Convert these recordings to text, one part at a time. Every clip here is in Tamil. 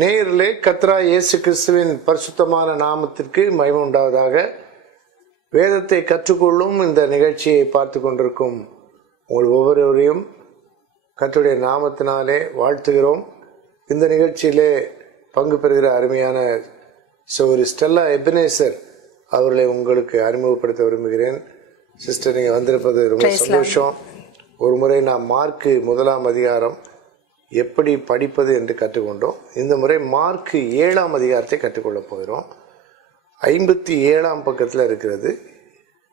நேயர்களே, கர்த்தராகிய இயேசு கிறிஸ்துவின் பரிசுத்தமான நாமத்திற்கு மகிமை உண்டாவதாக. வேதத்தை கற்றுக்கொள்ளும் இந்த நிகழ்ச்சியை பார்த்து கொண்டிருக்கும் உங்கள் ஒவ்வொருவரையும் கர்த்தருடைய நாமத்தினாலே வாழ்த்துகிறோம். இந்த நிகழ்ச்சியிலே பங்கு பெறுகிற அருமையான சகோதரி ஸ்டெல்லா எபனேசர் அவர்களை உங்களுக்கு அறிமுகப்படுத்த விரும்புகிறேன். சிஸ்டர், நீங்கள் வந்திருப்பது ரொம்ப சந்தோஷம். ஒரு முறை நாம் மார்க்கு 1ஆம் அதிகாரம் எப்படி படிப்பது என்று கற்றுக்கொண்டோம். இந்த முறை மார்க்கு 7ஆம் அதிகாரத்தை கற்றுக்கொள்ளப் போகிறோம். 57ஆம் பக்கத்தில் இருக்கிறது.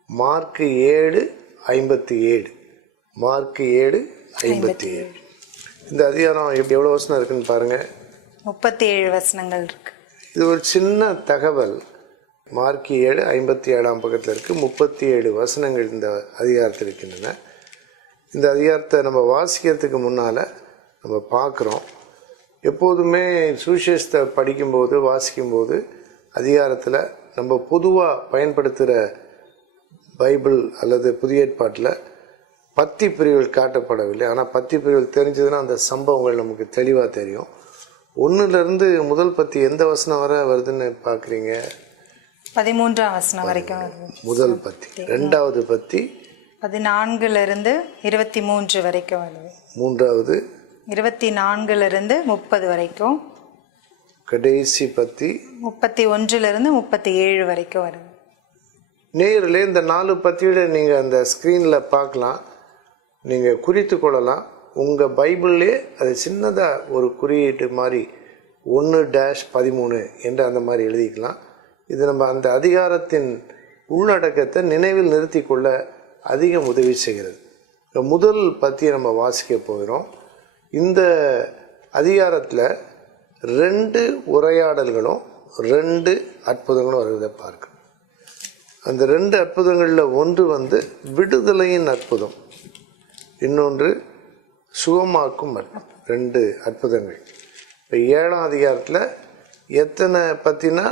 மார்க்கு 7:57. மார்க்கு 7:57. இந்த அதிகாரம் எவ்வளோ வசனம் இருக்குன்னு பாருங்க. 37 வசனங்கள் இருக்கு. இது ஒரு சின்ன தகவல். மார்க்கு 7:57ஆம் பக்கத்தில் இருக்கு. 37 வசனங்கள் இந்த அதிகாரத்தில் இருக்கின்றன. இந்த அதிகாரத்தை நம்ம வாசிக்கிறதுக்கு முன்னால் நம்ம பார்க்குறோம். எப்போதுமே சுவிசேஷத்தை படிக்கும்போது வாசிக்கும்போது அதிகாரத்தில் நம்ம பொதுவாக பயன்படுத்துகிற பைபிள் அல்லது புதிய ஏற்பாட்டில் பத்தி பிரிவுகள் காட்டப்படவில்லை. ஆனால் பத்தி பிரிவுகள் தெரிஞ்சதுன்னா அந்த சம்பவங்கள் நமக்கு தெளிவாக தெரியும். 1லேருந்து முதல் பத்தி எந்த வசனம் வரை வருதுன்னு பார்க்குறீங்க? 13ஆம் வசனம் வரைக்கும் வருது முதல் பத்தி. 2வது பத்தி 14லிருந்து 23 வரைக்கும் வருது. 3வது 24லிருந்து 30 வரைக்கும். கடைசி பத்தி 31லிருந்து 37 வரைக்கும் வருது. நேரில் இந்த 4 பத்தியோட நீங்கள் அந்த ஸ்க்ரீனில் பார்க்கலாம். நீங்கள் குறித்து கொள்ளலாம். உங்கள் பைபிள்லே அது சின்னதாக ஒரு குறியீட்டு மாதிரி 1-13 என்று அந்த மாதிரி எழுதிக்கலாம். இது நம்ம அந்த அதிகாரத்தின் உள்ளடக்கத்தை நினைவில் நிறுத்தி கொள்ள அதிகம் உதவி செய்கிறது. முதல் பத்தியை நம்ம வாசிக்க போகிறோம். இந்த அதிகாரத்தில் 2 உரையாடல்களும் 2 அற்புதங்களும் வருவதை பார்க்கணும். அந்த 2 அற்புதங்களில் ஒன்று விடுதலையின் அற்புதம், இன்னொன்று சுகமாக்கும் அற்புதம். 2 அற்புதங்கள். இப்போ 7ஆம் அதிகாரத்தில் எத்தனை பத்தினா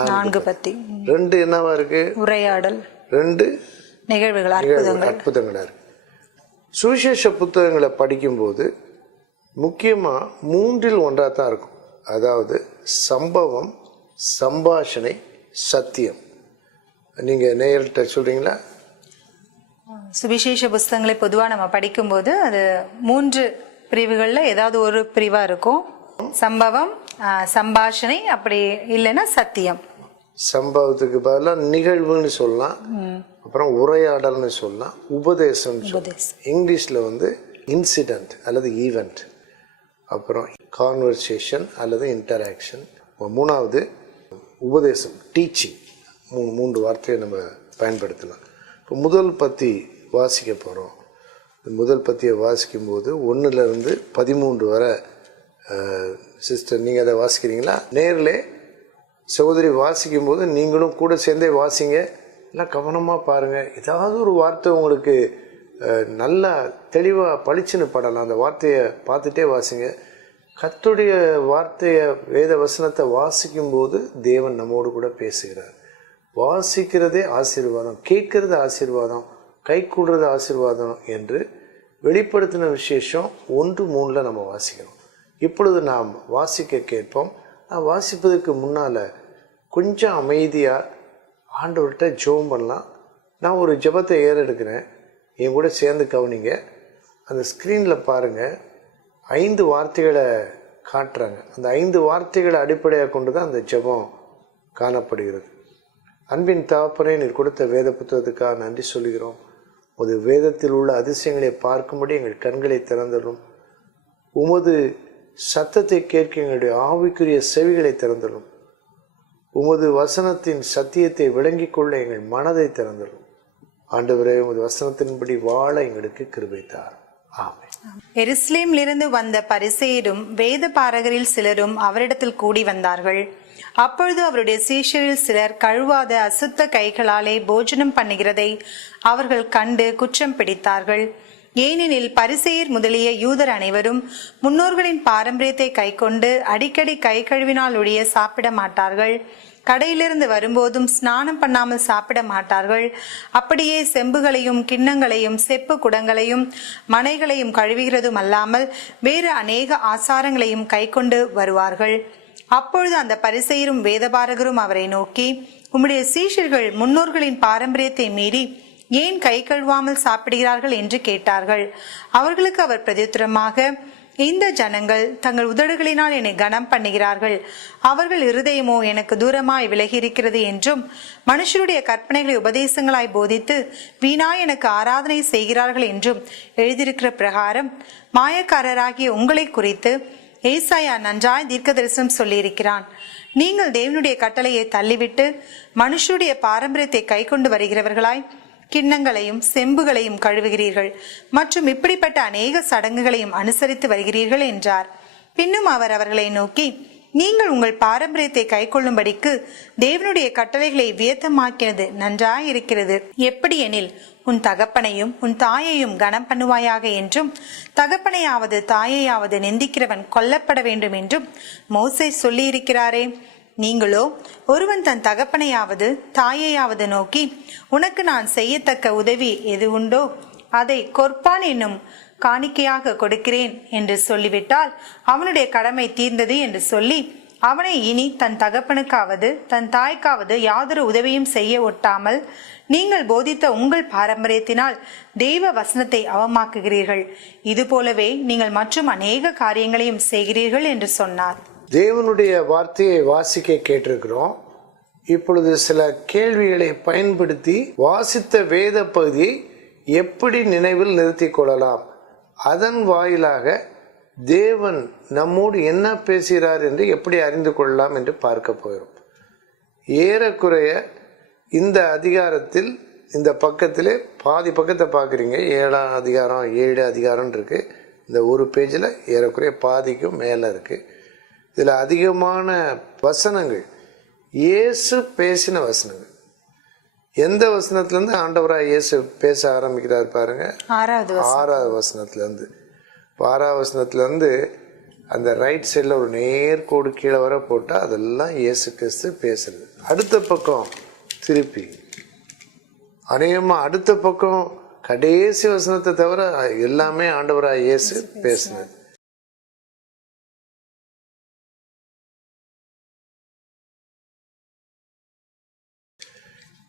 4 பத்தி. 2 என்னவா இருக்கு? உரையாடல். 2 நிகழ்வுகள், அற்புதங்களா இருக்கு. சுவிசேஷ புத்தகங்களை படிக்கும்போது முக்கியமாக 3ல் ஒன்றாக தான் இருக்கும். அதாவது சம்பவம், சம்பாஷணை, சத்தியம். நீங்கள் நேயர்கிட்ட சொல்கிறீங்களா? சுவிசேஷ புஸ்தகங்களை பொதுவாக நம்ம படிக்கும்போது அது 3 பிரிவுகளில் ஏதாவது ஒரு பிரிவாக இருக்கும். சம்பவம், சம்பாஷணை, அப்படி இல்லைன்னா சத்தியம். சம்பவத்துக்கு பதிலாக நிகழ்வுன்னு சொல்லலாம். அப்புறம் உரையாடல்னு சொல்லலாம். உபதேசம். இங்கிலீஷில் இன்சிடென்ட் அல்லது ஈவெண்ட். அப்புறம் கான்வர்சேஷன் அல்லது இன்டராக்ஷன். 3வது உபதேசம், டீச்சிங். 3 வார்த்தையை நம்ம பயன்படுத்தலாம். இப்போ முதல் பத்தி வாசிக்க போகிறோம். முதல் பத்தியை வாசிக்கும்போது 1லேருந்து 13 வரை. சிஸ்டர், நீங்கள் அதை வாசிக்கிறீங்களா? நேரில் சகோதரி வாசிக்கும்போது நீங்களும் கூட சேர்ந்தே வாசிங்க. எல்லாம் கவனமாக பாருங்கள். ஏதாவது ஒரு வார்த்தை உங்களுக்கு நல்லா தெளிவாக பளிச்சுன்னு படலாம். அந்த வார்த்தையை பார்த்துட்டே வாசிங்க. கர்த்தருடைய வார்த்தையை, வேத வசனத்தை வாசிக்கும்போது தேவன் நம்மோடு கூட பேசுகிறார். வாசிக்கிறதே ஆசீர்வாதம், கேட்கறது ஆசீர்வாதம், கை கூடுறது ஆசீர்வாதம் என்று வெளிப்படுத்தின விசேஷம் 1:3 நம்ம வாசிக்கிறோம். இப்பொழுது நாம் வாசிக்க கேட்போம். நான் வாசிப்பதற்கு முன்னால் கொஞ்சம் அமைதியாக ஆண்டவர்கிட்ட ஜெபம் பண்ணலாம். நான் ஒரு ஜெபத்தை ஏறெடுக்கிறேன், என் கூட சேர்ந்து கவனிங்க. அந்த ஸ்க்ரீனில் பாருங்கள், 5 வார்த்தைகளை காட்டுறாங்க. அந்த 5 வார்த்தைகளை அடிப்படையாக கொண்டு தான் அந்த ஜெபம் காணப்படுகிறது. அன்பின் தகப்பனே, நீர் கொடுத்த வேத புத்தகத்துக்காக நன்றி சொல்கிறோம். உமது வேதத்தில் உள்ள அதிசயங்களை பார்க்கும்படி எங்கள் கண்களை திறந்தரும். உமது சத்தத்தை கேட்க எங்களுடைய ஆவிக்குரிய செவிகளை திறந்தரும். உமது வசனத்தின் சத்தியத்தை விளங்கிக் கொள்ள எங்கள் மனதை திறந்தரும். ஆண்டவரே, உமது வசனத்தின்படி வாழ எங்களுக்கு கிருபை தாரும். ஆமென். எருசலேமிலிருந்து வந்த பரிசேயரும் வேத பாரகரில் சிலரும் அவரிடத்தில் கூடி வந்தார்கள். அப்பொழுது அவருடைய சீஷரில் சிலர் கழுவாத அசுத்த கைகளாலே போஜனம் பண்ணுகிறதை அவர்கள் கண்டு குற்றம் பிடித்தார்கள். ஏனெனில் பரிசேயர் முதலிய யூதர் அனைவரும் முன்னோர்களின் பாரம்பரியத்தை கைக்கொண்டு அடிக்கடி கை கழுவினால் ஒழிய சாப்பிட மாட்டார்கள். கடையிலிருந்து வரும்போதும் ஸ்நானம் பண்ணாமல் சாப்பிட மாட்டார்கள். அப்படியே செம்புகளையும் கிண்ணங்களையும் செப்பு குடங்களையும் மனைகளையும் கழுவுகிறதும் அல்லாமல் வேறு அநேக ஆசாரங்களையும் கை கொண்டு வருவார்கள். அப்பொழுது அந்த பரிசேயரும் வேதபாரகரும் அவரை நோக்கி, உம்முடைய சீஷர்கள் முன்னோர்களின் பாரம்பரியத்தை மீறி ஏன் கை கழுவாமல் சாப்பிடுகிறார்கள் என்று கேட்டார்கள். அவர்களுக்கு அவர் பிரதியுத்தரமாக, இந்த ஜனங்கள் தங்கள் உதடுகளினால் என்னை கனம் பண்ணுகிறார்கள், அவர்கள் இருதயமோ எனக்கு தூரமாய் விலகி இருக்கிறது என்றும், மனுஷருடைய கற்பனைகளை உபதேசங்களாய் போதித்து வீணாய் எனக்கு ஆராதனை செய்கிறார்கள் என்றும் எழுதியிருக்கிற பிரகாரம் மாயக்காரராகிய உங்களை குறித்து ஏசாயா நன்றாய் தீர்க்க தரிசனம் சொல்லியிருக்கிறான். நீங்கள் தேவனுடைய கட்டளையை தள்ளிவிட்டு மனுஷருடைய பாரம்பரியத்தை கை கொண்டு வருகிறவர்களாய் கிண்ணங்களையும் செம்புகளையும் கழுவுகிறீர்கள் மற்றும் இப்படிப்பட்ட அநேக சடங்குகளையும் அனுசரித்து வருகிறீர்கள் என்றார். பின்னும் அவர் அவர்களை நோக்கி, நீங்கள் உங்கள் பாரம்பரியத்தை கை கொள்ளும்படிக்கு தேவனுடைய கட்டளைகளை வியத்தமாக்கினது நன்றாயிருக்கிறது. எப்படி எனில், உன் தகப்பனையும் உன் தாயையும் கனம் பண்ணுவாயாக என்றும், தகப்பனையாவது தாயையாவது நிந்திக்கிறவன் கொல்லப்பட வேண்டும் என்றும் மோசே சொல்லி இருக்கிறாரே. நீங்களோ, ஒருவன் தன் தகப்பனையாவது தாயையாவது நோக்கி, உனக்கு நான் செய்யத்தக்க உதவி எது உண்டோ அதை கொர்பான் என்னும் காணிக்கையாக கொடுக்கிறேன் என்று சொல்லிவிட்டால் அவனுடைய கடமை தீர்ந்தது என்று சொல்லி அவனை இனி தன் தகப்பனுக்காவது தன் தாய்க்காவது யாதொரு உதவியும் செய்ய ஒட்டாமல் நீங்கள் போதித்த உங்கள் பாரம்பரியத்தினால் தெய்வ வசனத்தை அவமாக்குகிறீர்கள். இது போலவே நீங்கள் மற்றும் அநேக காரியங்களையும் செய்கிறீர்கள் என்று சொன்னார். தேவனுடைய வார்த்தையை வாசிக்க கேட்டிருக்கிறோம். இப்பொழுது சில கேள்விகளை பயன்படுத்தி வாசித்த வேத பகுதியை எப்படி நினைவில் நிறுத்தி கொள்ளலாம், அதன் வாயிலாக தேவன் நம்மோடு என்ன பேசுகிறார் என்று எப்படி அறிந்து கொள்ளலாம் என்று பார்க்க போகிறோம். ஏறக்குறைய இந்த அதிகாரத்தில் இந்த பக்கத்திலே பாதி பக்கத்தை பார்க்குறீங்க. 7ஆம் அதிகாரம் 7 அதிகாரம் இருக்குது. இந்த ஒரு பேஜில் ஏறக்குறைய பாதிக்கும் மேலே இருக்குது. இதில் அதிகமான வசனங்கள் இயேசு பேசின வசனங்கள். எந்த வசனத்திலேருந்து ஆண்டவராக இயேசு பேச ஆரம்பிக்கிறார் பாருங்க, 6ஆவது வசனத்திலேருந்து. 6ஆவது வசனத்திலேருந்து அந்த ரைட் சைடில் ஒரு நேர்கோடு கீழே வர போட்டால் அதெல்லாம் இயேசு கிறிஸ்து பேசுறது. அடுத்த பக்கம் திருப்பி அநேகமாக அடுத்த பக்கம் கடைசி வசனத்தை தவிர எல்லாமே ஆண்டவராக இயேசு பேசுனது.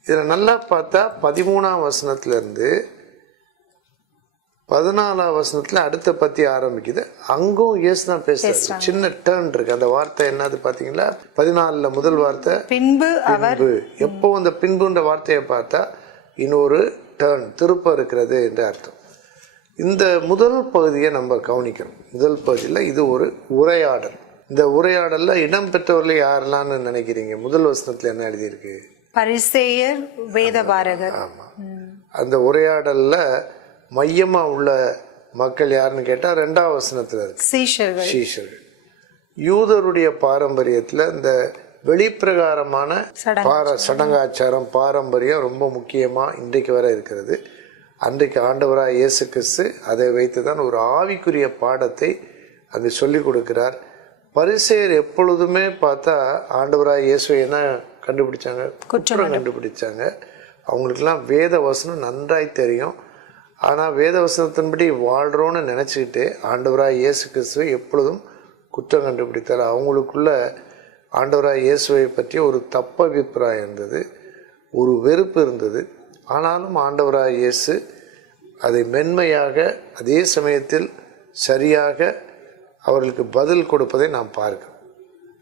இதில் நல்லா பார்த்தா 13ஆம் வசனத்திலேருந்து 14ஆம் வசனத்தில் அடுத்த பற்றி ஆரம்பிக்குது. அங்கும் இயேசு தான் பேசுறாரு. சின்ன டர்ன் இருக்கு. அந்த வார்த்தை என்னது பார்த்தீங்களா? 14 முதல் வார்த்தை பின்பு. எப்போ அந்த பின்புன்ற வார்த்தையை பார்த்தா இன்னொரு டர்ன், திருப்பம் இருக்கிறது என்று அர்த்தம். இந்த முதல் பகுதியை நம்ம கவனிக்கணும். முதல் பகுதியில் இது ஒரு உரையாடல். இந்த உரையாடல்ல இடம் பெற்றவர்கள் யாரெல்லாம்னு நினைக்கிறீங்க? முதல் வசனத்தில் என்ன எழுதியிருக்கு? பரிசேயர், வேதபாரகர். ஆமா. அந்த உரையாடல்ல மையமா உள்ள மக்கள் யாருன்னு கேட்டா 2ஆம் வசனத்துல இருக்கு, சீஷர்கள். யூதருடைய பாரம்பரியத்துல இந்த வெளிப்பிரகாரமான சடங்காச்சாரம் பாரம்பரியம் ரொம்ப முக்கியமா இன்றைக்கு வரை இருக்கிறது. அன்றைக்கு ஆண்டவராக இயேசு கிறிஸ்து அதை வைத்துதான் ஒரு ஆவிக்குரிய பாடத்தை அங்கு சொல்லி கொடுக்கிறார். பரிசேயர் எப்பொழுதுமே பார்த்தா ஆண்டவராக இயேசு என்ன கண்டுபிடிச்சாங்க? குற்றம் கண்டுபிடிச்சாங்க. அவங்களுக்கெல்லாம் வேத வசனம் நன்றாய் தெரியும். ஆனால் வேத வசனத்தின்படி வாழ்கிறோன்னு நினச்சிக்கிட்டு ஆண்டவராக இயேசு கிறிஸ்துவை எப்பொழுதும் குற்றம் கண்டுபிடித்தார். அவங்களுக்குள்ள ஆண்டவராக இயேசுவை பற்றி ஒரு தப்பு அபிப்பிராயம் இருந்தது, ஒரு வெறுப்பு இருந்தது. ஆனாலும் ஆண்டவராக இயேசு அதை மென்மையாக அதே சமயத்தில் சரியாக அவர்களுக்கு பதில் கொடுப்பதை நாம் பார்க்கிறோம்.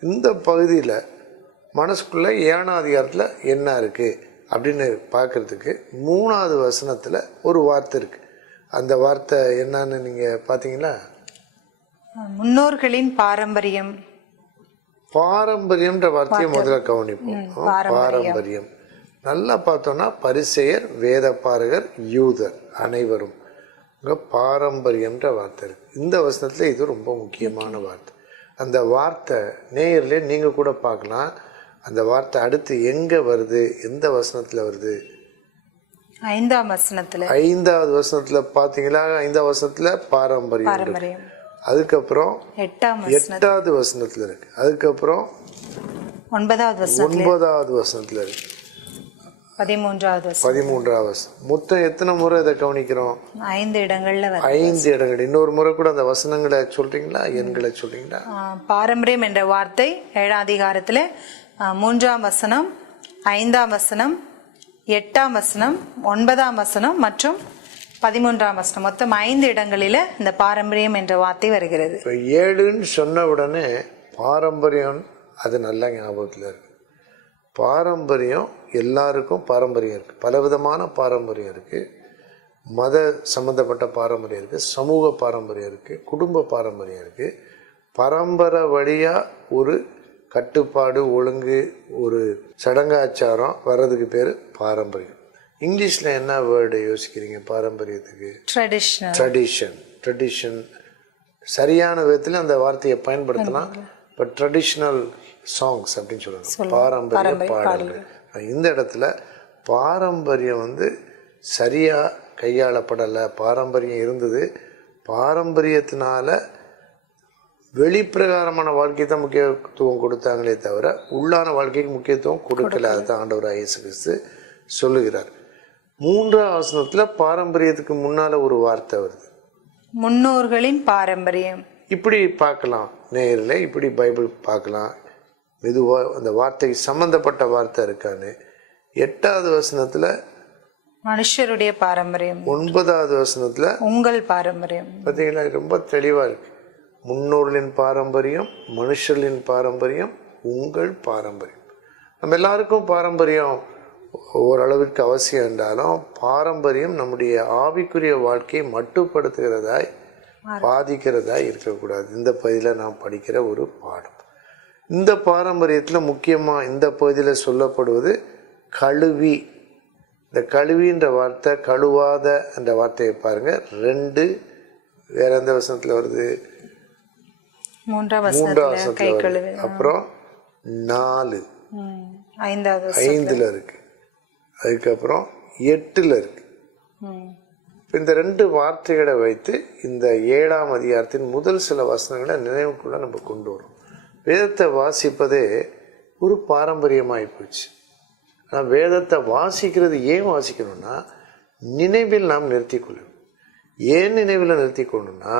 இந்த பகுதியில் மனசுக்குள்ள 7ஆம் அதிகாரத்தில் என்ன இருக்குது அப்படின்னு பார்க்கறதுக்கு 3ஆவது வசனத்தில் ஒரு வார்த்தை இருக்குது. அந்த வார்த்தை என்னன்னு நீங்கள் பார்த்தீங்களா? முன்னோர்களின் பாரம்பரியம். பாரம்பரியம்ன்ற வார்த்தையை முதல்ல கவனிப்போம். பாரம்பரியம் நல்லா பார்த்தோம்னா பரிசேயர், வேதபாரகர், யூதர் அனைவரும் பாரம்பரியம்ன்ற வார்த்தை இருக்கு. இந்த வசனத்தில் இது ரொம்ப முக்கியமான வார்த்தை. அந்த வார்த்தை நேயர்லேயே நீங்கள் கூட பார்க்கலாம். அந்த வார்த்தை அடுத்து எங்க வருது, எந்த வசனத்துல வருது? 5ஆம் வசனத்துல. 5ஆவது வசனத்துல பாத்தீங்களா? 5ஆம் வசனத்துல பாரம்பரியம். அதுக்கப்புறம் 8ஆவது வசனத்துல இருக்கு. அதுக்கப்புறம் 9ஆவது வசனத்துல இருக்கு. 13வது வசனம். 13வது வசனம். மொத்தம் எத்தனை முறை இதை கவனிக்கிறோம்? 5 இடங்கள்ல 5 இடங்கள். இன்னொரு முறை கூட அந்த வசனங்களை சொல்றீங்களா, எண்களை சொல்றீங்களா? பாரம்பரியம் என்ற வார்த்தை 7ஆம் அதிகாரத்துல 3ஆம் வசனம், 5ஆம் வசனம், 8ஆம் வசனம், 9ஆம் வசனம் மற்றும் 13ஆம் வசனம், மொத்தம் 5 இடங்களில இந்த பாரம்பரியம் என்ற வார்த்தை வருகிறது. 7ன்னு சொன்ன உடனே பாரம்பரியம் அது நல்ல ஞாபகத்தில் இருக்கு. பாரம்பரியம் எல்லாருக்கும் பாரம்பரியம் இருக்கு, பலவிதமான பாரம்பரியம் இருக்கு. மத சம்பந்தப்பட்ட பாரம்பரியம் இருக்கு, சமூக பாரம்பரியம் இருக்கு, குடும்ப பாரம்பரியம் இருக்கு. பரம்பரை வழியா ஒரு கட்டுப்பாடு, ஒழுங்கு, ஒரு சடங்காச்சாரம் வர்றதுக்கு பேர் பாரம்பரியம். இங்கிலீஷ்ல என்ன வேர்டு யோசிக்கிறீங்க பாரம்பரியத்துக்கு? ட்ரெடிஷன். சரியான விதத்தில் அந்த வார்த்தையை பயன்படுத்தலாம். இப்போ ட்ரெடிஷ்னல் சாங்ஸ் அப்படின்னு சொல்லணும், பாரம்பரிய பாடல்கள். இந்த இடத்துல பாரம்பரியம் வந்து சரியா கையாளப்படலை. பாரம்பரியம் இருந்தது, பாரம்பரியத்தினால வெளிப்பிரகாரமான வாழ்க்கை தான் முக்கியத்துவம் கொடுத்தாங்களே தவிர உள்ளான வாழ்க்கைக்கு முக்கியத்துவம் கொடுக்கல. அதுதான் ஆண்டவர் இயேசு கிறிஸ்து சொல்லுகிறார். 3ஆம் வசனத்துல பாரம்பரியத்துக்கு முன்னால ஒரு வார்த்தை வருது, முன்னோர்களின் பாரம்பரியம். இப்படி பார்க்கலாம் நேரில், இப்படி பைபிள் பார்க்கலாம். மெதுவாக அந்த வார்த்தைக்கு சம்பந்தப்பட்ட வார்த்தை இருக்கான்னு. 8வது வசனத்துல மனுஷருடைய பாரம்பரியம், 9வது வசனத்துல உங்கள் பாரம்பரியம். பார்த்தீங்களா, ரொம்ப தெளிவா இருக்கு. முன்னோர்களின் பாரம்பரியம், மனுஷர்களின் பாரம்பரியம், உங்கள் பாரம்பரியம். நம்ம எல்லாருக்கும் பாரம்பரியம் ஓரளவிற்கு அவசியம் என்றாலும் பாரம்பரியம் நம்முடைய ஆவிக்குரிய வாழ்க்கையை மட்டுப்படுத்துகிறதாய், பாதிக்கிறதாய் இருக்கக்கூடாது. இந்த பகுதியில் நாம் படிக்கிற ஒரு பாடம். இந்த பாரம்பரியத்தில் முக்கியமாக இந்த பகுதியில் சொல்லப்படுவது கழுவி. இந்த கழுவின்ற வார்த்தை, கழுவாத என்ற வார்த்தையை பாருங்க. 2 வேற எந்த வசனத்தில் வருது? 3ஆம் வசனத்துல வருது. அப்புறம் 4 5ல் இருக்கு. அதுக்கப்புறம் 8ல் இருக்கு. இந்த 2 வார்த்தைகளை வைத்து இந்த 7ஆம் அதிகாரத்தின் முதல் சில வசனங்களை நினைவுக்குள்ள நம்ம கொண்டு வரோம். வேதத்தை வாசிப்பதே ஒரு பாரம்பரியமாகி போச்சு. ஆனால் வேதத்தை வாசிக்கிறது ஏன் வாசிக்கணும்னா நினைவில் நாம் நிறுத்தி கொள்ளணும். ஏன் நினைவில் நிறுத்தி கொள்ளணும்னா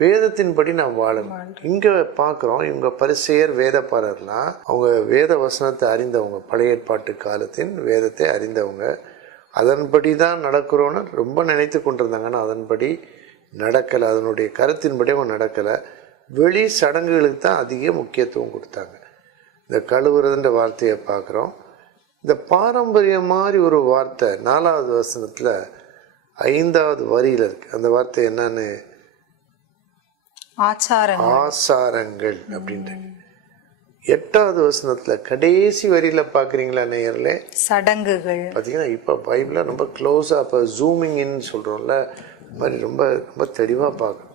வேதத்தின்படி நாம் வாழணும். இங்க பார்க்குறோம், இவங்க பரிசேயர் வேதப்பாரர்லாம் அவங்க வேத வசனத்தை அறிந்தவங்க, பழைய ஏற்பாட்டு காலத்தின் வேதத்தை அறிந்தவங்க. அதன்படி தான் நடக்கிறோன்னு ரொம்ப நினைத்து கொண்டிருந்தாங்க. ஆனால் அதன்படி நடக்கலை, அதனுடைய கருத்தின்படி அவங்க நடக்கலை. வெளி சடங்குகளுக்கு தான் அதிக முக்கியத்துவம் கொடுத்தாங்க. இந்த கழுவுறதுன்ற வார்த்தையை பார்க்குறோம். இந்த பாரம்பரியம் மாதிரி ஒரு வார்த்தை 4வது வசனத்தில் 5வது வரியில் இருக்கு. அந்த வார்த்தை என்னன்னு? ஆசாரங்கள் அப்படின்ட்டு. 8வது வசனத்துல கடைசி வரியில பாக்குறீங்களா நேயர்களே? சடங்குகள். பாத்தீங்கன்னா இப்ப பைபிள ரொம்ப க்ளோஸா, இப்ப ஜூமிங் இன் சொல்றோம்ல, மாதிரி ரொம்ப ரொம்ப தெளிவா பார்க்கணும்.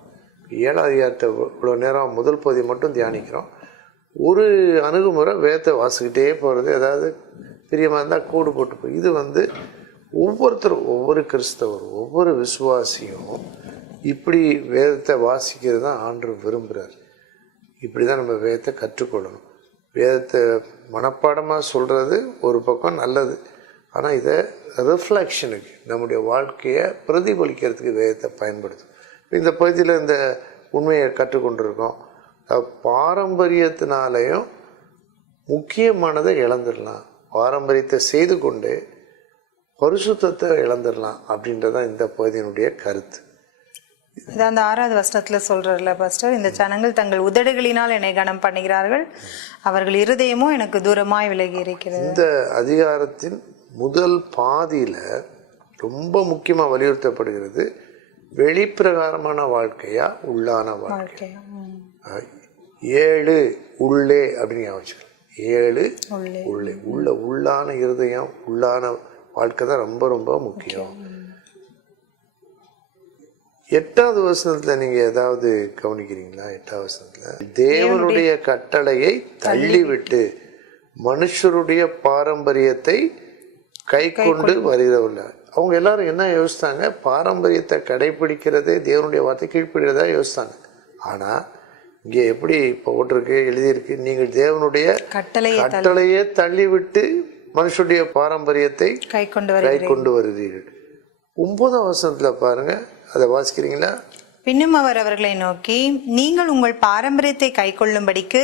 7ஆம் அதிகாரத்தை இவ்வளவு நேரம் முதல் பகுதியை மட்டும் தியானிக்கிறோம். ஒரு அணுகுமுறை வேதத்தை வாசிக்கிட்டே போறது, ஏதாவது பிரியமா இருந்தா கோடு போட்டு போய். இது வந்து ஒவ்வொருத்தரும், ஒவ்வொரு கிறிஸ்தவர், ஒவ்வொரு விசுவாசியும் இப்படி வேதத்தை வாசிக்கிறது தான் ஆண்டவர் விரும்புகிறார். இப்படி தான் நம்ம வேதத்தை கற்றுக்கொள்ளணும். வேதத்தை மனப்பாடமாக சொல்கிறது ஒரு பக்கம் நல்லது, ஆனால் இதை ரிஃப்ளெக்ஷனுக்கு, நம்முடைய வாழ்க்கையை பிரதிபலிக்கிறதுக்கு வேதத்தை பயன்படுத்தும். இந்த பகுதியில் இந்த உண்மையை கற்றுக்கொண்டிருக்கோம். பாரம்பரியத்தினாலையும் முக்கியமானதை இழந்துடலாம், பாரம்பரியத்தை செய்து கொண்டு பரிசுத்தத்தை இழந்துடலாம் அப்படின்றதான் இந்த பகுதியினுடைய கருத்து. இதான் அந்த 6வது வசனத்துல சொல்றாருல பாஸ்டர், இந்த ஜனங்கள் தங்கள் உதடுகளினால் என்னை கனம் பண்ணுகிறார்கள், அவர்கள் இருதயமோ எனக்கு தூரமாய் விலகி இருக்கிறது. இந்த அதிகாரத்தின் முதல் பாதியில ரொம்ப முக்கியமா வலியுறுத்தப்படுகிறது வெளிப்பிரகாரமான வாழ்க்கையா உள்ளான வாழ்க்கை. 7 உள்ளே அப்படின்னு யோசிச்சுக்கலாம். 7 உள்ளே, உள்ளான இருதயம், உள்ளான வாழ்க்கை தான் ரொம்ப ரொம்ப முக்கியம். 8வது வசனத்துல நீங்க ஏதாவது கவனிக்கிறீங்களா? 8வது வசனத்துல தேவனுடைய கட்டளையை தள்ளிவிட்டு மனுஷருடைய பாரம்பரியத்தை கை கொண்டு வருகிறவர்கள். அவங்க எல்லாரும் என்ன யோசித்தாங்க? பாரம்பரியத்தை கடைபிடிக்கிறதே தேவனுடைய வார்த்தை கீழ்ப்படுகிறதா யோசித்தாங்க. ஆனா இங்கே எப்படி போட்டிருக்கு, எழுதியிருக்கு, நீங்கள் தேவனுடைய கட்டளையே தள்ளிவிட்டு மனுஷனுடைய பாரம்பரியத்தை கை கொண்டு கொண்டு வருகிறீர்கள். 9ஆம் வசனத்துல பாருங்க, அதை வாசிக்கிறீங்களா? பின்னும் அவர் அவர்களை நோக்கி, நீங்கள் உங்கள் பாரம்பரியத்தை கை கொள்ளும்படிக்கு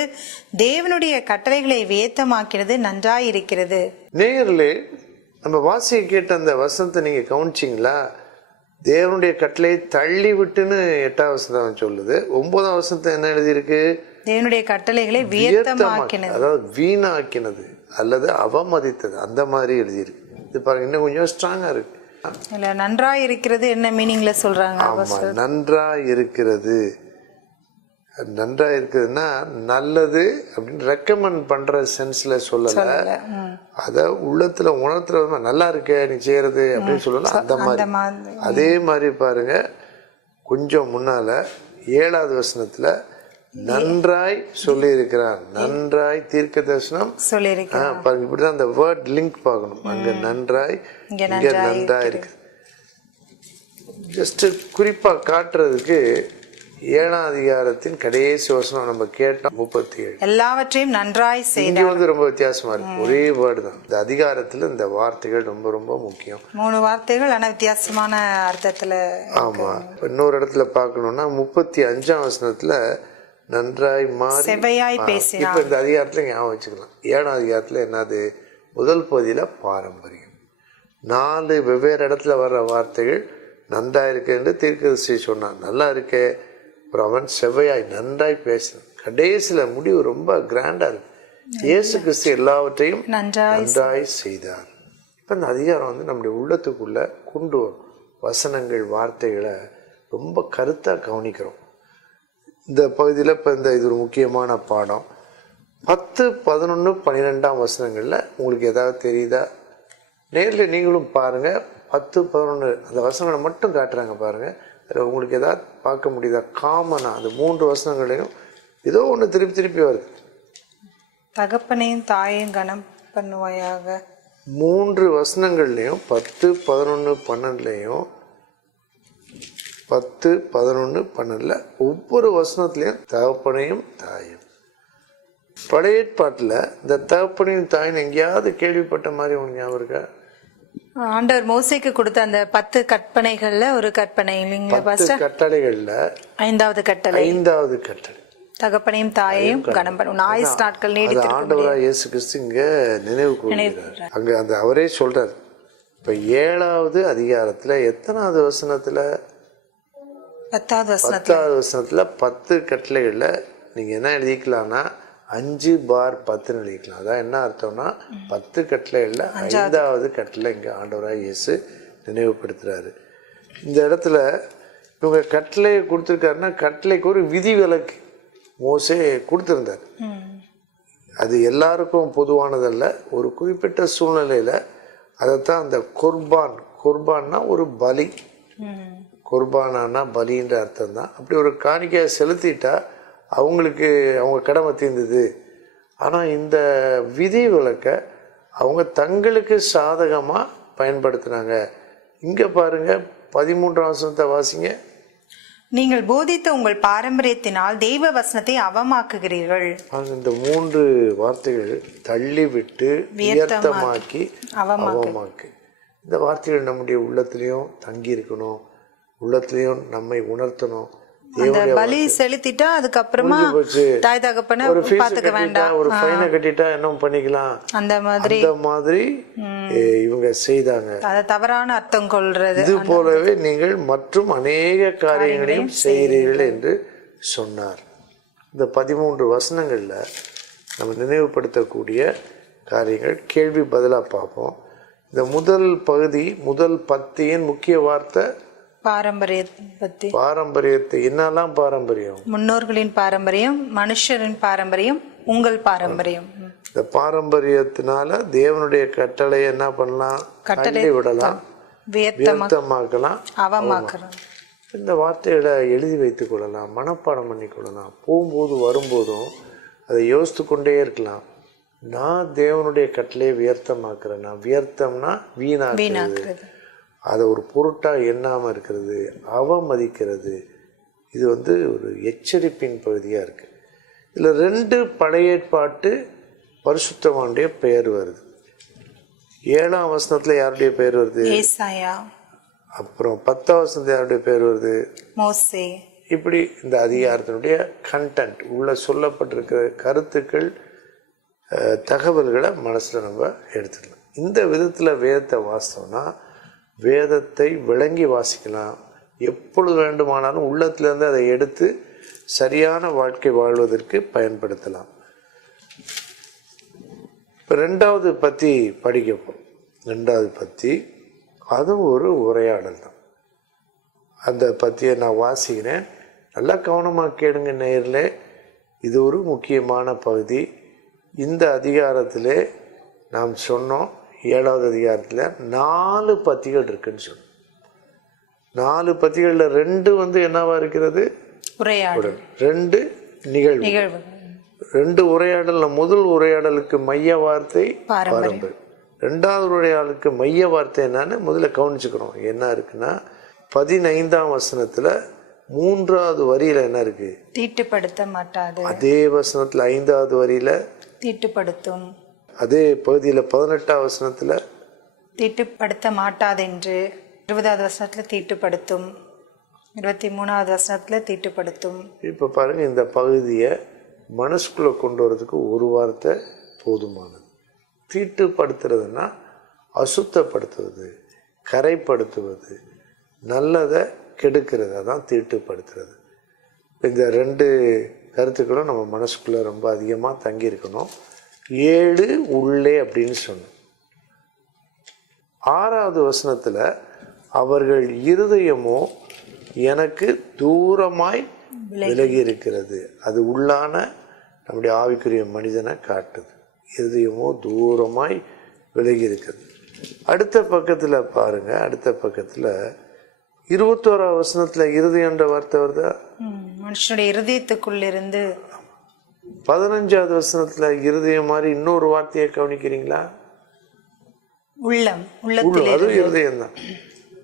தேவனுடைய கட்டளைகளை வியத்தமாக்கிறது நன்றாயிருக்கிறது. நேயர்களே, நம்ம வாசிக்க கேட்ட அந்த வசனத்தை நீங்க கவனிச்சிங்களா? தேவனுடைய கட்டளையை தள்ளி விட்டுன்னு 8ஆம் வசனம் சொல்லுது. 9ஆம் வசனத்தை என்ன எழுதியிருக்கு? தேவனுடைய கட்டளைகளை வியத்தமாக்கினது, அதாவது வீணாக்கினது அல்லது அவமதித்தது, அந்த மாதிரி எழுதியிருக்கு. இது பாருங்க, இன்னும் கொஞ்சம் ஸ்ட்ராங்கா இருக்கு. நன்றாய் இருக்கிறது என்ன மீனிங்ல சொல்றாங்க? ஆமா, நன்றாய் இருக்கிறது. நன்றாய் இருக்குதுன்னா நல்லது அப்படின்னு ரெக்கமெண்ட் பண்ற சென்ஸ்ல சொல்லல, அத உள்ளத்துல உணர்த்துறது. நல்லா இருக்க நீ செய்யறது அப்படின்னு சொல்லலாம், அந்த மாதிரி. அதே மாதிரி பாருங்க, கொஞ்சம் முன்னால 7ஆவது வசனத்துல நன்றாய் சொல்லி இருக்கிறார். நன்றாய் தீர்க்க தரிசனம் சொல்லி இருக்கிறார். பாருங்க, இப்படிதான் அந்த வேர்ட் லிங்க் பார்க்கணும். அங்க நன்றாய், இங்க நன்றாய் இருக்கு. ஜஸ்ட் குறிப்பா காட்டுறதுக்கு 7ஆம் அதிகாரத்தின் கடைசி வசனம் நம்ம கேட்டோம், 37. எல்லாவற்றையும் நன்றாய் செய்ய வந்து ரொம்ப வித்தியாசமா இருக்கு. ஒரே வேர்டு தான். இந்த அதிகாரத்துல இந்த வார்த்தைகள் ரொம்ப ரொம்ப முக்கியம். 3 வார்த்தைகள், ஆனா வித்தியாசமான அர்த்தத்துல. ஆமா, இன்னொரு இடத்துல பார்க்கணும்னா 35ஆம் வசனத்துல நன்றாய் மாறி செவ்வையாய் பேசினார். இப்ப இந்த அதிகாரத்துல ஞாபகம் வச்சுக்கலாம். 7ஆம் அதிகாரத்துல என்னது? முதல் பகுதியில பாரம்பரியம். 4 வெவ்வேறு இடத்துல வர்ற வார்த்தைகள் நன்றா இருக்கு என்று தீர்க்கதரிசி சொன்னான். நல்லா இருக்கே. அப்புறம் அவன் செவ்வையாய் நன்றாய் பேசினான். கடைசியில முடிவு ரொம்ப கிராண்டா இருக்கு. இயேசு கிறிஸ்து எல்லாவற்றையும் நன்றாய் செய்தார். இப்ப இந்த அதிகாரம் வந்து நம்முடைய உள்ளத்துக்குள்ள கொண்டு வரும். வசனங்கள், வார்த்தைகளை ரொம்ப கருத்தா கவனிக்கிறோம். இந்த பகுதியில் இப்போ இது ஒரு முக்கியமான பாடம். 10, 11, 12ஆம் வசனங்களில் உங்களுக்கு ஏதாவது தெரியுதா? நேரில் நீங்களும் பாருங்க. 10, 11 அந்த வசனங்களை மட்டும் காட்டுறாங்க பாருங்க. அதில் உங்களுக்கு ஏதாவது பார்க்க முடியுதா? காமனாக அந்த 3 வசனங்களையும் ஏதோ ஒன்று திருப்பி திருப்பி வருது. தகப்பனையும் தாயையும் கனம் பண்ணுவாயாக. 3 வசனங்கள்லையும் 10, 11, 12லையும் 10, 11, 12 ஒவ்வொரு வசனத்திலையும் தகப்பனையும் தாயும். பழைய ஏற்பாட்டில் இந்த தகப்பனையும் தாயும் எங்கேயாவது கேள்விப்பட்ட மாதிரி உங்களுக்கு ஞாபகம் இருக்கா? ஆண்டவர் மோசேக்கு கொடுத்த அந்த 10 கற்பனைகள்ல ஒரு கற்பனை இல்லைங்களா? 10 கட்டளைகள்ல 5வது கட்டளை தகப்பனையும் தாயையும் கனம் பண்ணும். 40 நாட்கள் நீடித்து ஆண்டவராக இயேசு கிறிஸ்து இங்க நினைவு கூறுகிறார். அங்க அந்த அவரே சொல்றாரு. இப்ப 7ஆவது அதிகாரத்துல எத்தனாவது வசனத்துல? 10வது வசனத்துல 10 கட்டளைகள்ல நீங்க என்ன எழுதிக்கலாம்னா 5/10 எழுதிக்கலாம். அதான் என்ன அர்த்தம்னா 10 கட்டளைகள்ல 5வது கட்டளை இங்க ஆண்டவராக இயேசு நினைவுபடுத்துறாரு. இந்த இடத்துல இவங்க கட்டளையை கொடுத்துருக்காருன்னா கட்டளைக்கு ஒரு விதி விலக்கு மோசே கொடுத்திருந்தார். அது எல்லாருக்கும் பொதுவானதல்ல. ஒரு குறிப்பிட்ட சூழ்நிலையில அதைத்தான் அந்த குர்பான்னா ஒரு பலி. குர்பானா பலின்ற அர்த்தம் தான். அப்படி ஒரு காணிக்கையை செலுத்திட்டா அவங்களுக்கு அவங்க கடமை தீர்ந்தது. ஆனால் இந்த விதி விலக்க அவங்க தங்களுக்கு சாதகமாக பயன்படுத்தினாங்க. இங்கே பாருங்க 13ஆம் வசனத்தை வாசிங்க. நீங்கள் போதித்த உங்கள் பாரம்பரியத்தினால் தெய்வ வசனத்தை அவமாக்குகிறீர்கள். இந்த 3 வார்த்தைகள் தள்ளிவிட்டு வியர்த்தமாக்கி அவமாக்கு. இந்த வார்த்தைகள் நம்முடைய உள்ளத்திலையும் தங்கி இருக்கணும், உள்ளத்திலையும் நம்மை உணர்த்தணும். பலி செலுத்திட்டா அதுக்கப்புறமா தாய் தகப்பனை பாத்துக்க வேண்டாம், ஒரு ஃபைனை கட்டிட்டா என்ன பண்ணிக்கலாம், அந்த மாதிரி இவங்க செய்தாங்க. தவறான அர்த்தம் கொள்றது. இது போலவே நீங்கள் மற்றும் அநேக காரியங்களையும் செய்கிறீர்கள் என்று சொன்னார். இந்த 13 வசனங்கள்ல நம்ம நினைவுபடுத்தக்கூடிய காரியங்கள் கேள்வி பதிலா பார்ப்போம். இந்த முதல் பகுதி, முதல் பத்தியின் முக்கிய வார்த்தை பாரம்பரியத்தை. என்னெல்லாம் பாரம்பரியம்? முன்னோர்களின் பாரம்பரியம், மனுஷரின் பாரம்பரியம், உங்கள் பாரம்பரியம். இந்த பாரம்பரியத்தினால தேவனுடைய கட்டளை என்ன பண்ணலாம்? கட்டளை விடலாம், வியர்த்தமாக்கலாம், அவமாக்கலாம். இந்த வார்த்தைகளை எழுதி வைத்துக் கொள்ளலாம், மனப்பாடம் பண்ணி கொள்ளலாம். போகும்போது வரும்போதும் அதை யோசித்து கொண்டே இருக்கலாம். நான் தேவனுடைய கட்டளையை வியர்த்தமாக்குறேன். நான் வியர்த்தம்னா வீணாக்குறது, அதை ஒரு பொருட்டாக எண்ணாமல் இருக்கிறது, அவமதிக்கிறது. இது ஒரு எச்சரிப்பின் பகுதியாக இருக்குது. இதில் 2 பழைய ஏற்பாட்டு பரிசுத்தவானுடைய பெயர் வருது. 7ஆம் வசனத்துல யாருடைய பேர் வருது? ஏசாயா. அப்புறம் 10ஆம் வசனத்துல யாருடைய பேர் வருது? மோசே. இப்படி இந்த அதிகாரத்தினுடைய கண்டென்ட் உள்ள சொல்லப்பட்டிருக்கிற கருத்துக்கள், தகவல்களை மனசுல நம்ம எடுத்துக்கலாம். இந்த விதத்துல வேதத்தை வாசித்தோம்னா வேதத்தை விளங்கி வாசிக்கலாம். எப்பொழுது வேண்டுமானாலும் உள்ளத்திலிருந்து அதை எடுத்து சரியான வாழ்க்கை வாழ்வதற்கு பயன்படுத்தலாம். இப்போ 2வது பத்தி படிக்க போகிறோம். 2வது பத்தி அதுவும் ஒரு உரையாடல் தான். அந்த பத்தியை நான் வாசிக்கிறேன், நல்லா கவனமாக கேளுங்க நேயர்களே. இது ஒரு முக்கியமான பகுதி. இந்த அதிகாரத்திலே நாம் சொன்னோம், 7வது அதிகாரத்தில் 4 பத்திகள் இருக்குன்னு சொன்னோம். 4 பத்திகளில் 2 என்னவா இருக்கிறது? உரையாடல். 2 நிகழ்வு. 2 உரையாடல். முதல் உரையாடலுக்கு மைய வார்த்தை பாரம்பரியம். 2வது உரையாடலுக்கு மைய வார்த்தை என்னன்னு முதல்ல கவனிச்சுக்கிறோம். என்ன இருக்குன்னா 15ஆம் வசனத்துல 3வது வரியில என்ன இருக்கு? தீட்டுப்படுத்த மாட்டாது. அதே வசனத்துல 5வது வரியில தீட்டுப்படுத்தும். அதே பகுதியில 18ஆம் வசனத்துல தீட்டுப்படுத்த மாட்டாது என்று, 20வது வசனத்துல தீட்டுப்படுத்தும், 23வது வசனத்துல தீட்டுப்படுத்தும். இப்ப பாருங்க, இந்த பகுதியை மனசுக்குள்ள கொண்டு வரதுக்கு ஒரு வார்த்தை போதுமானது. தீட்டுப்படுத்துறதுன்னா அசுத்தப்படுத்துவது, கரைப்படுத்துவது, நல்லதை கெடுக்கிறது, அதான் தீட்டுப்படுத்துறது. இந்த 2 கருத்துக்களும் நம்ம மனசுக்குள்ள ரொம்ப அதிகமாக தங்கி இருக்கணும். 7 உள்ளே அப்படின்னு சொன்னோம். 6வது வசனத்துல அவர்கள் இருதயமோ எனக்கு தூரமாய் விலகி இருக்கிறது. அது உள்ளான நம்முடைய ஆவிக்குரிய மனிதனை காட்டுது. இருதயமோ தூரமாய் விலகி இருக்கிறது. அடுத்த பக்கத்துல பாருங்க, அடுத்த பக்கத்துல 21ஆம் வசனத்துல இருதயம்ன்ற வார்த்தை வருதா? மனுஷனுடைய இருதயத்துக்குள்ளிருந்து. 15வது வசனத்துல இருதயம் மாதிரி இன்னொரு வார்த்தையை கவனிக்கிறீங்களா? உள்ளம். அது இருதயம் தான்.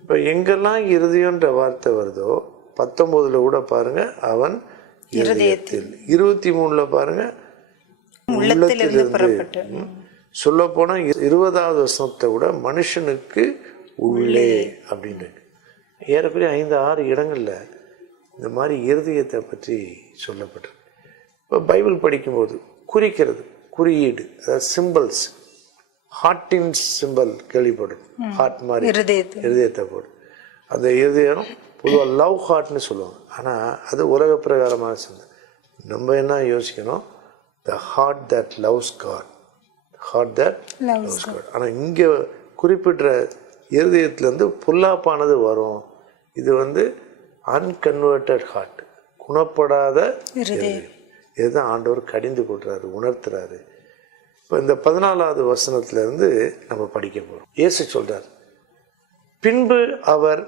இப்ப எங்கெல்லாம் இருதயம்ன்ற வார்த்தை வருதோ 19ல கூட பாருங்க அவன் இருதயத்தில், 23ல பாருங்க உள்ளத்திலிருந்து. சொல்ல போனா 20வது வசனத்தை விட மனுஷனுக்கு உள்ளே அப்படின்னு ஏறக்குறைய 5-6 இடங்கள்ல இந்த மாதிரி இருதயத்தை பற்றி சொல்லப்பட்டிருக்கு. இப்போ பைபிள் படிக்கும்போது குறிக்கிறது, குறியீடு, அதாவது சிம்பிள்ஸ், ஹார்ட்டின் சிம்பிள் கேள்விப்படும். ஹார்ட் மாதிரி இருதயத்தை போடும். அந்த இருதயம் பொதுவாக லவ் ஹார்ட்னு சொல்லுவாங்க. ஆனால் அது உலக பிரகாரமான சிந்தனை. நம்ம என்ன யோசிக்கணும்? The heart that loves God, heart that loves God. ஆனால் இங்கே குறிப்பிட்ட இருதயத்திலேருந்து பொல்லாப்பானது வரும். இது அன்கன்வெர்டட் ஹார்ட், குணப்படாத இருதயம். இதுதான் ஆண்டவர் கடிந்து கொள்றாரு, உணர்த்துறாரு. இப்போ இந்த 14வது வசனத்திலிருந்து நம்ம படிக்க போறோம். இயேசு சொல்றார், பின்பு அவர்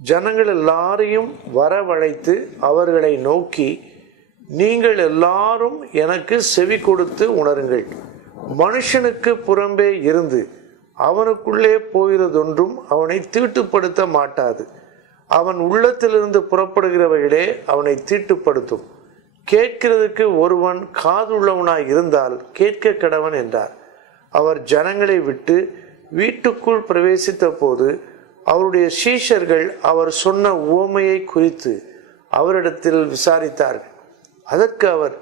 ஜனங்கள் எல்லாரையும் வரவழைத்து அவர்களை நோக்கி, நீங்கள் எல்லாரும் எனக்கு செவி கொடுத்து உணருங்கள். மனுஷனுக்கு புறம்பே இருந்து அவனுக்குள்ளே போகிறதொன்றும் அவனை தீட்டுப்படுத்த மாட்டாது. அவன் உள்ளத்திலிருந்து புறப்படுகிறவைகளே அவனை தீட்டுப்படுத்தும். கேட்கிறதுக்கு ஒருவன் காதுள்ளவனாய் இருந்தால் கேட்க கடவன் என்றார். அவர் ஜனங்களை விட்டு வீட்டுக்குள் பிரவேசித்த போது அவருடைய சீஷர்கள் அவர் சொன்ன உவமையை குறித்து அவரிடத்தில் விசாரித்தார்கள். அதற்கு அவர்,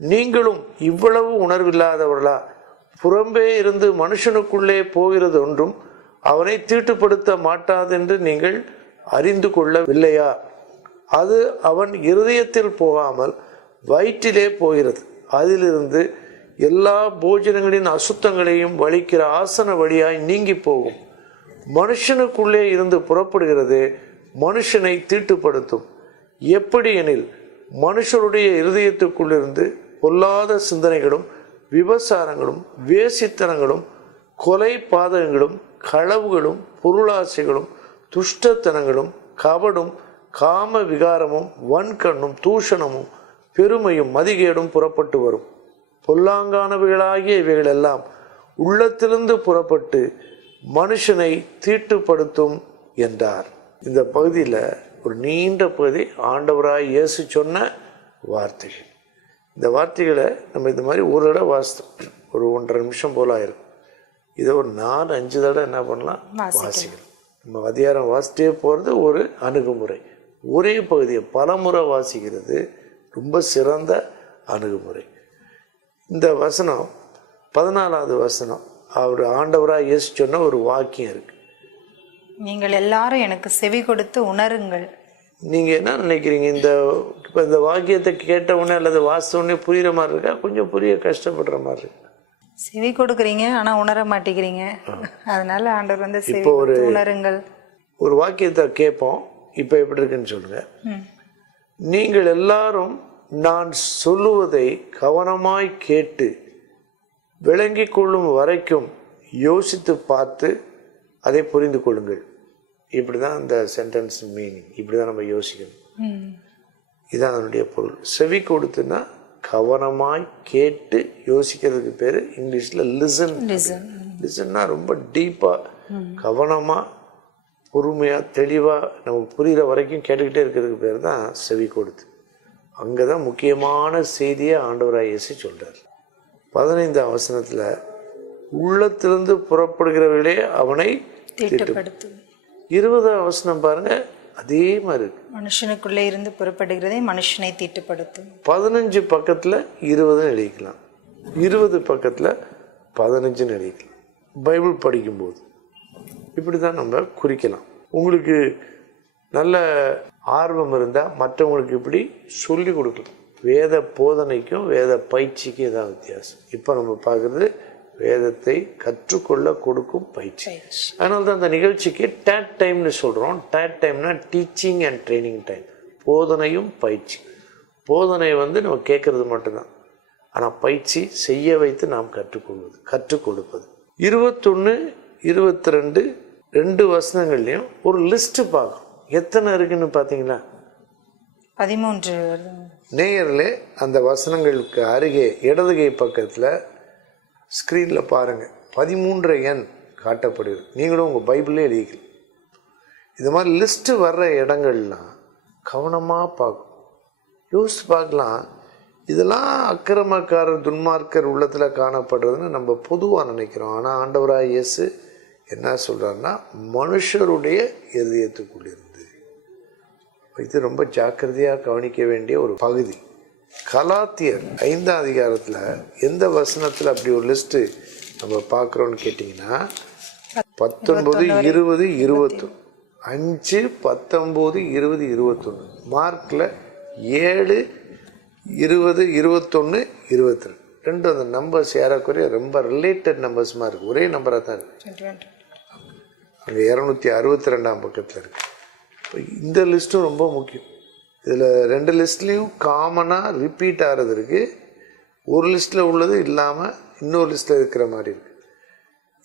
நீங்களும் இவ்வளவு உணர்வில்லாதவர்களா? புறம்பே இருந்து மனுஷனுக்குள்ளே போகிறது ஒன்றும் அவனை தீட்டுப்படுத்த மாட்டாதென்று நீங்கள் அறிந்து கொள்ளவில்லையா? அது அவன் இருதயத்தில் போகாமல் வயிற்றிலே போகிறது. அதிலிருந்து எல்லா போஜனங்களின் அசுத்தங்களையும் வலிக்கிற ஆசன வழியாய் நீங்கி போகும். மனுஷனுக்குள்ளே இருந்து புறப்படுகிறது மனுஷனை தீட்டுப்படுத்தும். எப்படி எனில், மனுஷருடைய இருதயத்துக்குள்ளிருந்து பொல்லாத சிந்தனைகளும் விபசாரங்களும் வேசித்தனங்களும் கொலை பாதகங்களும் களவுகளும் பொருளாசைகளும் துஷ்டத்தனங்களும் கபடும் காம விகாரமும் வன்கண்ணும் தூஷணமும் பெருமையும் மதிகேடும் புறப்பட்டு வரும். பொல்லாங்கானவைகளாகிய இவைகள் எல்லாம் உள்ளத்திலிருந்து புறப்பட்டு மனுஷனை தீட்டுப்படுத்தும் என்றார். இந்த பகுதியில் ஒரு நீண்ட பகுதி ஆண்டவராய் இயேசு சொன்ன வார்த்தைகள். இந்த வார்த்தைகளை நம்ம இந்த மாதிரி ஒரு தடவை வாசித்தோம், ஒரு 1.5 நிமிஷம் போல ஆயிருக்கும். இதை ஒரு 4-5 தடவை என்ன பண்ணலாம், வாசிக்கலாம். நம்ம அதிகாரம் வாசிட்டே போகிறது ஒரு அணுகுமுறை. ஒரே பகுதியை பலமுறை வாசிக்கிறது ரொம்ப சிறந்த அணுகுமுறை. இந்த வசனம் 14வது வசனம், அவர் ஆண்டவராக இயேசு சொன்ன ஒரு வாக்கியம் இருக்கு, நீங்கள் எல்லாரும் எனக்கு செவி கொடுத்து உணருங்கள். நீங்கள் என்ன நினைக்கிறீங்க? இப்போ இந்த வாக்கியத்தை கேட்ட உடனே அல்லது வாசித்த உடனே புரிகிற மாதிரி இருக்கா, கொஞ்சம் புரிய கஷ்டப்படுற மாதிரி இருக்கு? செவி கொடுக்குறீங்க ஆனா உணர மாட்டேங்கிறீங்க. அதனால ஆண்டவர் வந்து செவி கொடுத்து உணருங்கள். ஒரு வாக்கியத்தை கேட்போம், இப்போ எப்படி இருக்குன்னு சொல்லுங்க. நீங்கள் எல்லாரும் நான் சொல்லுவதை கவனமாய் கேட்டு விளங்கி கொள்ளும் வரைக்கும் யோசித்து பார்த்து அதை புரிந்து கொள்ளுங்கள். இப்படி தான் அந்த சென்டென்ஸ் மீனிங். இப்படி தான் நம்ம யோசிக்கணும். இதுதான் அதனுடைய பொருள். செவி கொடுத்துன்னா கவனமாய் கேட்டு யோசிக்கிறதுக்கு பேர் இங்கிலீஷில் லிசன். லிசன்னா ரொம்ப டீப்பாக கவனமாக பொறுமையாக தெளிவாக நமக்கு புரிகிற வரைக்கும் கேட்டுக்கிட்டே இருக்கிறதுக்கு பேர் தான் செவி கொடுத்து. அங்கே தான் முக்கியமான செய்தியை ஆண்டவராக இயேசு சொல்கிறார். 15ஆம் வசனத்தில் உள்ளத்திலிருந்து புறப்படுகிறவர்களே அவனை தீட்டுப்படுத்தும். 20ஆம் வசனம் பாருங்க, அதே மாதிரி இருக்கு. மனுஷனுக்குள்ளே இருந்து புறப்படுகிறதே மனுஷனை தீட்டுப்படுத்தும். 15 பக்கத்தில் 20 எழுதிக்கலாம், 20 பக்கத்தில் 15 எழுதிக்கலாம். பைபிள் படிக்கும்போது இப்படி தான் நம்ம குறிக்கலாம். உங்களுக்கு நல்ல ஆர்வம் இருந்தால் மற்றவங்களுக்கு இப்படி சொல்லி கொடுக்கலாம். வேத போதனைக்கும் வேத பயிற்சிக்கும் ஏதாவது வித்தியாசம். இப்போ நம்ம பார்க்குறது வேதத்தை கற்றுக்கொள்ள கொடுக்கும் பயிற்சி. அதனால தான் அந்த நிகழ்ச்சிக்கு டேட் டைம்னு சொல்கிறோம். டேட் டைம்னா டீச்சிங் அண்ட் ட்ரைனிங் டைம். போதனையும் பயிற்சி. போதனை வந்து நம்ம கேட்கறது மட்டும்தான், ஆனால் பயிற்சி செய்ய வைத்து நாம் கற்றுக் கொடுப்பது. 21, 22 2 வசனங்கள்லையும் ஒரு லிஸ்ட் பார்க்கணும். எத்தனை இருக்குன்னு பார்த்தீங்களா? 13. நேயர்களே, அந்த வசனங்களுக்கு அருகே இடதுகை பக்கத்தில் ஸ்க்ரீனில் பாருங்கள், 13 எண் காட்டப்படுகிறது. நீங்களும் உங்கள் பைபிளே எழுதிக்கலாம். இது மாதிரி லிஸ்ட்டு வர்ற இடங்கள்லாம் கவனமாக பார்க்கணும், யோசித்து பார்க்கலாம். இதெல்லாம் அக்கிரமக்காரர் துன்மார்க்கர் உள்ளத்தில் காணப்படுறதுன்னு நம்ம பொதுவாக நினைக்கிறோம். ஆனால் ஆண்டவராக இயேசு என்ன சொல்கிறாருன்னா, மனுஷருடைய இருதயத்துக்குள்ளிருந்து. இது ரொம்ப ஜாக்கிரதையாக கவனிக்க வேண்டிய ஒரு பகுதி. கலாத்தியர் 5ஆம் அதிகாரத்தில் எந்த வசனத்தில் அப்படி ஒரு லிஸ்ட்டு நம்ம பார்க்குறோன்னு கேட்டிங்கன்னா 19, 20, 21. 5, 19, 20, 21. மார்க்கில் 7, 20, 21, 22. ரெண்டு அந்த நம்பர்ஸ் ஏறக்குறைய ரொம்ப ரிலேட்டட் நம்பர்ஸ் மாதிரி இருக்குது. ஒரே நம்பராக தான் இருக்குது. அங்கே 262ஆம் பக்கத்தில் இருக்குது. இந்த லிஸ்ட்டும் ரொம்ப முக்கியம். இதில் 2 லிஸ்ட்லேயும் காமனாக ரிப்பீட் ஆகிறது இருக்குது. ஒரு லிஸ்ட்டில் உள்ளது இல்லாமல் இன்னொரு லிஸ்ட்டில் இருக்கிற மாதிரி இருக்குது.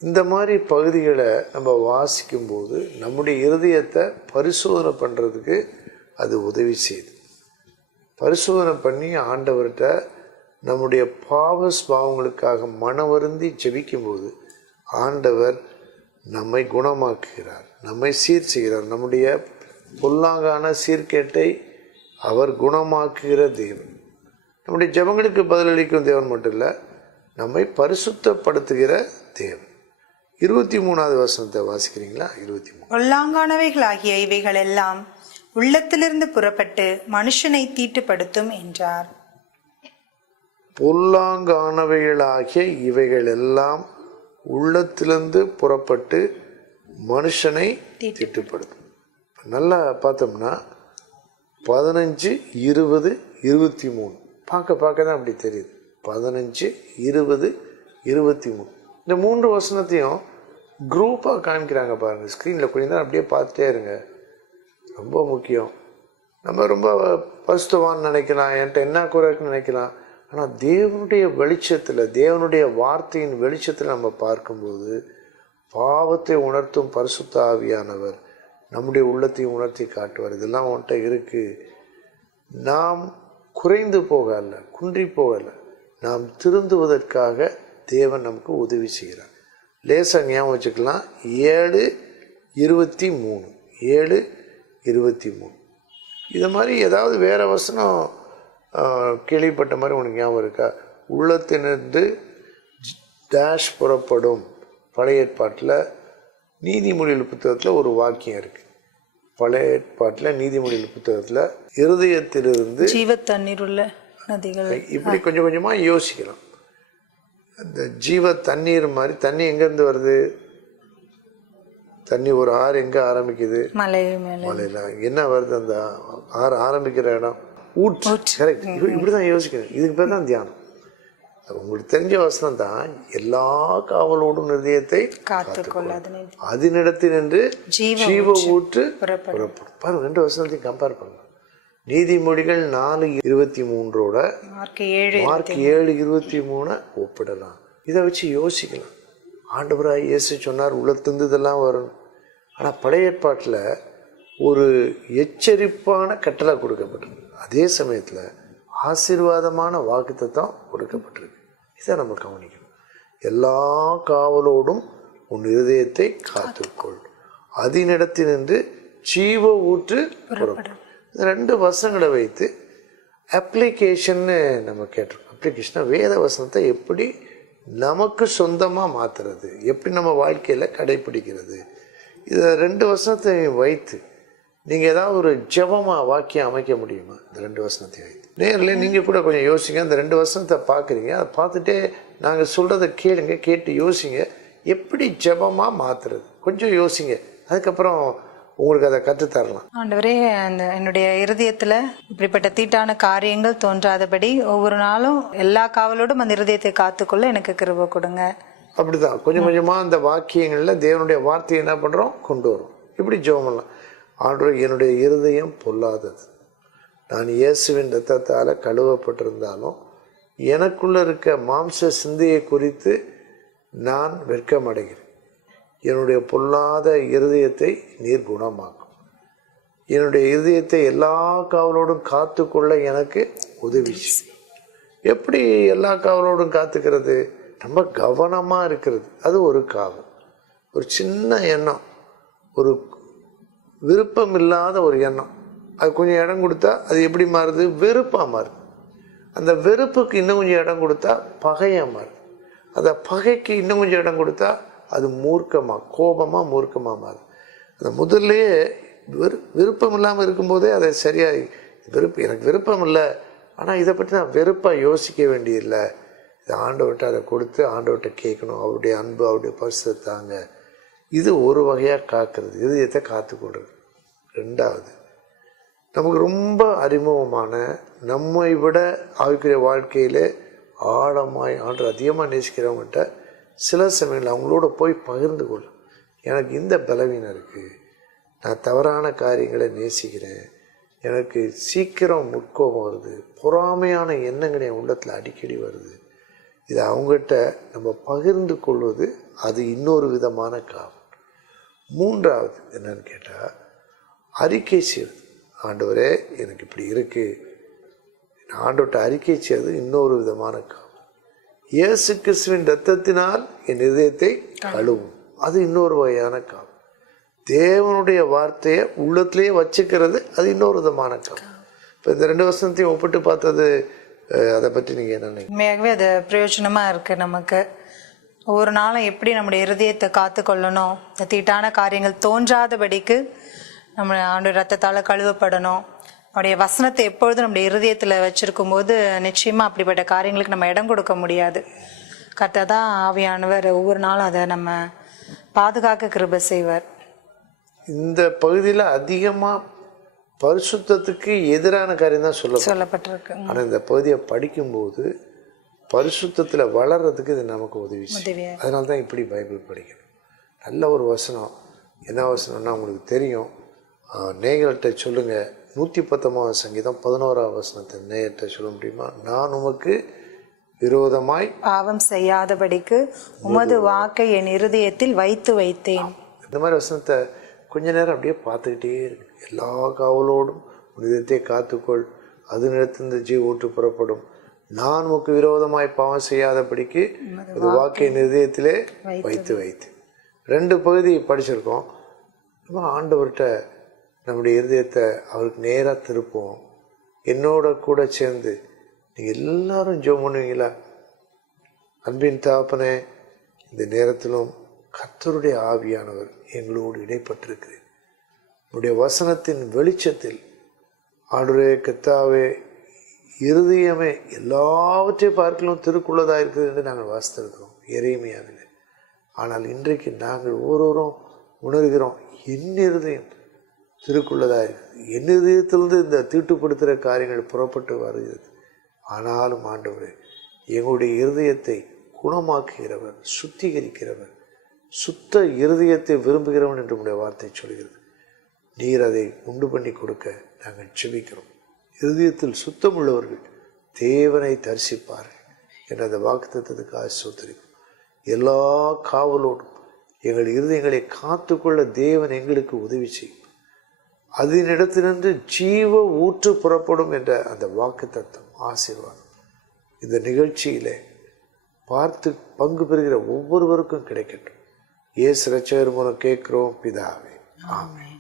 இந்த மாதிரி பகுதிகளை நம்ம வாசிக்கும்போது நம்முடைய இருதயத்தை பரிசோதனை பண்ணுறதுக்கு அது உதவி செய்யுது. பரிசோதனை பண்ணி ஆண்டவர்கிட்ட நம்முடைய பாவங்களுக்காக மனவருந்தி ஜெபிக்கும்போது ஆண்டவர் நம்மை குணமாக்குகிறார், நம்மை சீர் செய்கிறார். நம்முடைய பொல்லாங்கான சீர்கேட்டை அவர் குணமாக்குகிற தேவன். நம்முடைய ஜெபங்களுக்கு பதிலளிக்கும் தேவன் மட்டும் இல்லை, நம்மை பரிசுத்தப்படுத்துகிற தேவன். 23ஆவது வசனத்தை வாசிக்கிறீங்களா? 23. பொல்லாங்கானவைகளாகிய இவைகள் எல்லாம் உள்ளத்திலிருந்து புறப்பட்டு மனுஷனை தீட்டுப்படுத்தும் என்றார். பொல்லாங்கானவைகளாகிய இவைகள் எல்லாம் உள்ளத்திலிருந்து புறப்பட்டு மனுஷனை தீட்டுப்படுத்தும். நல்லா பார்த்தோம்னா 15, 20, 23 பார்க்க தான் அப்படி தெரியுது. 15, 20, 23 இந்த 3 வசனத்தையும் குரூப்பாக காமிக்கிறாங்க பாருங்கள். ஸ்க்ரீனில் கொஞ்சம் நேரம் அப்படியே பார்த்துட்டே இருங்க, ரொம்ப முக்கியம். நம்ம ரொம்ப பரிசுத்தவான்னு நினைக்கலாம், என்கிட்ட என்ன குறைக்குன்னு நினைக்கலாம். ஆனால் தேவனுடைய வெளிச்சத்தில், தேவனுடைய வார்த்தையின் வெளிச்சத்தில் நம்ம பார்க்கும்போது பாவத்தை உணர்த்தும் பரிசுத்த ஆவியானவர் நம்முடைய உள்ளத்தையும் உணர்த்தி காட்டுவார். இதெல்லாம் உன்கிட்ட இருக்குது, நாம் குறைந்து போகல, குன்றி போகல, நாம் திருந்துவதற்காக தேவன் நமக்கு உதவி செய்கிறார். லேசாக ஞாபகம் வச்சுக்கலாம். 7, 23 7, 23 இது மாதிரி ஏதாவது வேறு வசனம் கேள்விப்பட்ட மாதிரி உனக்கு ஞாபகம் இருக்கா? உள்ளத்தினிருந்து டேஷ் புறப்படும், பழைய ஏற்பாட்டில் நீதிமொழிகள் புத்தகத்தில் ஒரு வாக்கியம் இருக்குது. பழைய ஏற்பாட்டில் நீதிமொழிகள் புத்தகத்தில் இருதயத்திலிருந்து ஜீவ தண்ணீர் உள்ள நதிகள், இப்படி கொஞ்சம் கொஞ்சமாக யோசிக்கலாம். இந்த ஜீவ தண்ணீர் மாதிரி தண்ணி எங்கேருந்து வருது? தண்ணி ஒரு ஆறு எங்கே ஆரம்பிக்குது? மலையில். என்ன வருது அந்த ஆறு ஆரம்பிக்கிற இடம்? ஊற்று. கரெக்ட். இப்படிதான் யோசிக்கணும். இதுக்கு பேர் தான் தியானம். உங்களுக்கு தெரிஞ்ச வசனம் தான், எல்லா காவலோடும் இருதயத்தை காத்துக்கொள்ள அதனிடத்தில் நின்று ஜீவ ஊற்று புறப்படும். பாருங்க, 2 வசனத்தையும் கம்பேர் பண்ணலாம். நீதிமொழிகள் 4:23 மார்க் 7:23 ஒப்பிடலாம். இதை வச்சு யோசிக்கலாம். ஆண்டவராய் இயேசு சொன்னார் உள்ளத்திலிருந்து இதெல்லாம் வரும். ஆனால் பழைய ஏற்பாட்டில் ஒரு எச்சரிப்பான கட்டளை கொடுக்கப்பட்டிருக்கு. அதே சமயத்தில் ஆசீர்வாதமான வாக்குத்தத்தம் கொடுக்கப்பட்டிருக்கு. இதை நம்ம கவனிக்கணும். எல்லா காவலோடும் உன் இருதயத்தை காத்துக்கொள், அதனிடத்தில் நின்று ஜீவ ஊற்று புறப்படும். இந்த 2 வசனங்களை வைத்து அப்ளிகேஷன்னு நம்ம கேட்டிருக்கோம். அப்ளிகேஷனாக வேத வசனத்தை எப்படி நமக்கு சொந்தமாக மாற்றுறது, எப்படி நம்ம வாழ்க்கையில் கடைப்பிடிக்கிறது. இதை 2 வசனத்தை வைத்து நீங்கள் ஏதாவது ஒரு ஜெபமாக வாக்கியம் அமைக்க முடியுமா? இந்த 2 வசனத்தை வைத்து நேரில் நீங்கள் கூட கொஞ்சம் யோசிங்க. அந்த 2 வசனத்தை பார்க்குறீங்க, அதை பார்த்துட்டே நாங்கள் சொல்கிறத கேளுங்க, கேட்டு யோசிங்க. எப்படி ஜெபமாக மாற்றுறது கொஞ்சம் யோசிங்க. அதுக்கப்புறம் உங்களுக்கு அதை கற்றுத்தரலாம். ஆண்டவரே, அந்த என்னுடைய இருதயத்தில் இப்படிப்பட்ட தீட்டான காரியங்கள் தோன்றாதபடி ஒவ்வொரு நாளும் எல்லா காவலோடும் அந்த இருதயத்தை காத்துக்கொள்ள எனக்கு கிருபை கொடுங்க. அப்படிதான் கொஞ்சம் கொஞ்சமாக அந்த வாக்கியங்களில் தேவனுடைய வார்த்தையை என்ன பண்ணுறோம், கொண்டு வரும். இப்படி ஜெபம் பண்ணலாம். ஆண்டவரே, என்னுடைய இருதயம் பொல்லாதது, நான் இயேசுவின் இரத்தத்தால் கழுவப்பட்டிருந்தாலும் எனக்குள்ளே இருக்க மாம்ச சிந்தையை குறித்து நான் வெட்கமடைகிறேன். என்னுடைய பொல்லாத இருதயத்தை நீர் குணமாக்கும். என்னுடைய இருதயத்தை எல்லா காவலோடும் காத்துக்கொள்ள எனக்கு உதவி. எப்படி எல்லா காவலோடும் காத்துக்கிறது? ரொம்ப கவனமாக இருக்கிறது. அது ஒரு காவல். ஒரு சின்ன எண்ணம், ஒரு விருப்பம் இல்லாத ஒரு எண்ணம், அது கொஞ்சம் இடம் கொடுத்தா அது எப்படி மாறுது? வெறுப்பாக மாறுது. அந்த வெறுப்புக்கு இன்னும் கொஞ்சம் இடம் கொடுத்தா பகையாக மாறுது. அந்த பகைக்கு இன்னும் கொஞ்சம் இடம் கொடுத்தா அது மூர்க்கமாக, கோபமாக, மூர்க்கமாக மாறுது. அந்த முதல்லையே விருப்பம் இல்லாமல் இருக்கும்போதே அதை சரியாக எனக்கு விருப்பம் இல்லை, ஆனால் இதை பற்றி நான் வெறுப்பாக யோசிக்க வேண்டியதில்லை. இதை ஆண்டவர்கிட்ட அதை கொடுத்து ஆண்டவர்கிட்ட கேட்கணும். அவருடைய அன்பு, அவருடைய பரிசுத்தை தாங்க. இது ஒரு வகையாக காக்கிறது, இதயத்தை காத்துக்கொள்வது. 2வது, நமக்கு ரொம்ப அறிமுகமான, நம்மை விட ஆவிக்குரிய வாழ்க்கையில் ஆழமாய் ஆண்டு அதிகமாக நேசிக்கிறவங்ககிட்ட சில சமயங்கள் அவங்களோட போய் பகிர்ந்து கொள்ளும். எனக்கு இந்த பலவீனம் இருக்குது, நான் தவறான காரியங்களை நேசிக்கிறேன், எனக்கு சீக்கிரம் முற்கோபம் வருது, பொறாமையான எண்ணங்கள் என் உள்ளத்தில் அடிக்கடி வருது. இதை அவங்ககிட்ட நம்ம பகிர்ந்து கொள்வது அது இன்னொரு விதமான காவல். 3வது என்னன்னு கேட்டால், அறிக்கை செய்வது. ஆண்டவரே, எனக்கு இப்படி இருக்குது, ஆண்டவர்கிட்ட அறிக்கை செய்வது இன்னொரு விதமான காவல். இயேசு கிறிஸ்துவின் இரத்தத்தினால் என் இதயத்தை கழுவும், அது இன்னொரு வகையான காவல். தேவனுடைய வார்த்தையை உள்ளத்திலேயே வச்சுக்கிறது, அது இன்னொரு விதமான காவல். இப்போ இந்த 2 வசனத்தையும் ஒப்பிட்டு பார்த்தது, அதை பற்றி நீங்கள் என்ன நினைக்கிறீங்க? உண்மையாகவே அது பிரயோஜனமாக இருக்குது. நமக்கு ஒவ்வொரு நாளும் எப்படி நம்முடைய இருதயத்தை காத்துக்கொள்ளணும், இந்த தீட்டான காரியங்கள் தோன்றாதபடிக்கு நம்ம ஆண்டவர் ரத்தத்தால் கழுவப்படணும். அவருடைய வசனத்தை எப்பொழுதும் நம்முடைய இருதயத்தில் வச்சிருக்கும் போது நிச்சயமாக அப்படிப்பட்ட காரியங்களுக்கு நம்ம இடம் கொடுக்க முடியாது. கரெக்டாக தான் ஆவியானவர் ஒவ்வொரு நாளும் அதை நம்ம பாதுகாக்க கிருபை செய்வார். இந்த பகுதியில் அதிகமாக பரிசுத்தத்துக்கு எதிரான காரியம் தான் சொல்லப்பட்டிருக்கு. ஆனால் இந்த பகுதியை படிக்கும்போது பரிசுத்தத்தில் வளர்றதுக்கு இது நமக்கு உதவி செய்யும். அதனால தான் இப்படி பைபிள் படிக்கணும். நல்ல ஒரு வசனம். என்ன வசனம்னா உங்களுக்கு தெரியும், நேயர்கள்ட்ட சொல்லுங்கள். 119 சங்கீதம் 11 வசனத்தை நேயர்கிட்ட சொல்ல முடியுமா? நான் உமக்கு விரோதமாய் பாவம் செய்யாதபடிக்கு உமது வாக்கை என் இருதயத்தில் வைத்து வைத்தேன். இந்த மாதிரி வசனத்தை கொஞ்ச நேரம் அப்படியே பார்த்துக்கிட்டே இருக்கு. எல்லா காவலோடும் இதயத்தை காத்துக்கொள், அது நிலத்திலிருந்து ஜீவ ஊற்று புறப்படும். நான் உமக்கு விரோதமாய் பாவம் செய்யாதபடிக்கு அது வாக்கை இதயத்திலே வைத்து வைத்து. 2 பகுதி படிச்சிருக்கோம். நம்ம ஆண்டவர்கிட்ட நம்முடைய இருதயத்தை அவருக்கு நேராக திருப்போம். என்னோட கூட சேர்ந்து நீங்கள் எல்லாரும் ஜெபம் பண்ணுவீங்களா? அன்பின் தகப்பனே, இந்த நேரத்திலும் கர்த்தருடைய ஆவியானவர் எங்களோடு இடைப்பட்டிருக்கிறேன். உடைய வசனத்தின் வெளிச்சத்தில் ஆண்டவரே கர்த்தாவே, இருதயமே எல்லாவற்றையும் பார்க்கலாம் திருக்குள்ளதாக இருக்குது என்று நாங்கள் வாசித்திருக்கிறோம் எரேமியாவிலே. ஆனால் இன்றைக்கு நாங்கள் ஒவ்வொருவரும் உணர்கிறோம், என் இருதயம் திருக்குள்ளதாக இருக்குது, என் இருதயத்திலிருந்து இந்த தீட்டுப்படுத்துகிற காரியங்கள் புறப்பட்டு வருகிறது. ஆனாலும் ஆண்டவரே, எங்களுடைய இருதயத்தை குணமாக்குகிறவர், சுத்திகரிக்கிறவர், சுத்த இருதயத்தை விரும்புகிறவன் என்று உடைய வார்த்தை சொல்கிறது. நீர் அதை உண்டு பண்ணி கொடுக்க நாங்கள் செபிக்கிறோம். இருதயத்தில் சுத்தம் உள்ளவர்கள் தேவனை தரிசிப்பார்கள் என்ற அந்த வாக்குத்தத்தத்துக்கு ஆசீர்வதிக்கிறோம். எல்லா காவலோடும் எங்கள் இருதயங்களை காத்துக்கொள்ள தேவன் எங்களுக்கு உதவி செய்யும். அதனிடத்திலிருந்து ஜீவ ஊற்று புறப்படும் என்ற அந்த வாக்குத்தத்தம் ஆசீர்வாதம் இந்த நிகழ்ச்சியிலே பார்த்து பங்கு பெறுகிற ஒவ்வொருவருக்கும் கிடைக்கட்டும். இயேசு இரட்சகர் மூலம் கேட்கிறோம் பிதாவே, ஆமென்.